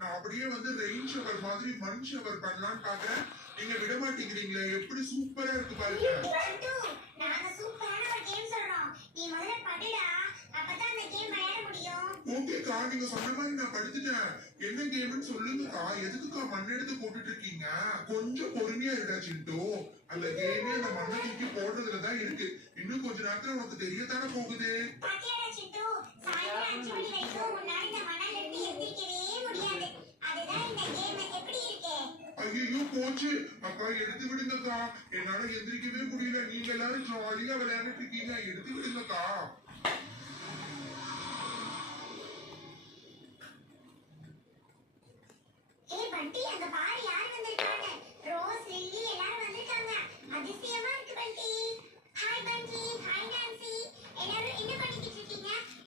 நான் அப்படியே வந்து ரெயின் ஷவர் மாதிரி மண் ஷவர் பண்ணலான்னு பாக்குறேன். நீங்க விட மாட்டேங்கிறீங்களே. எப்படி சூப்பரா இருக்கு பாருங்க. நாங்க சூப்பரான ஒரு கேம் சொல்றோம். நீ முதல்ல படுடா. அப்பதான் அந்த கேம் விளையாட முடியும். ஓகேக்கா, நீங்க சொன்ன மாதிரி நான் படுத்துட்டேன். என்ன கேம்னு சொல்லுங்கக்கா. எதுக்குக்கா மண் எடுத்து போட்டுட்டு இருக்கீங்க? கொஞ்சம் பொறுமையா இருக்கா சிண்டு. அந்த கேமே அந்த மண்ணை தூக்கி போடுறதுலதான் இருக்கு. இன்னும் கொஞ்ச நேரத்துல உனக்கு தெரியத்தானே போகுது. பாத்தியாடா சிண்டு, சாயங்காலம் 5 மணி வரைக்கும் உன்னால இந்த மணல்ல இருந்து எந்திரிக்கவே முடியாது. அதுதான் இந்த கேம். எப்படி இருக்கு? ஐயோ போச்சு. அக்கா எடுத்து விடுங்கக்கா. என்னால எந்திரிக்கவே முடியல. நீங்க எல்லாரும் ஜாலியா விளையாண்டுட்டு இருக்கீங்க. எடுத்து விடுங்கக்கா.